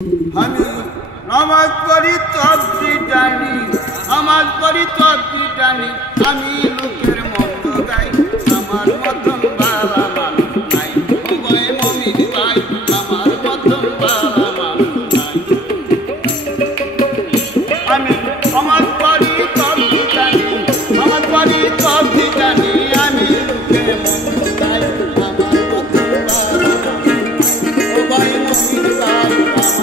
আমি নামাজ পড়ি তসবিহ টানি, নামাজ পড়ি তসবিহ টানি, আমি লোকের মন্দ গাই, আমার মতন বাবা মানুষ নাই। ওগো মুমিন ভাই, আমার মতন বাবা মানুষ নাই। আমি নামাজ পড়ি তসবিহ টানি, নামাজ পড়ি তসবিহ টানি, আমি লোকের মন্দ গাই, আমার মতন বাবা মানুষ নাই। ওগো মুমিন ভাই, আমার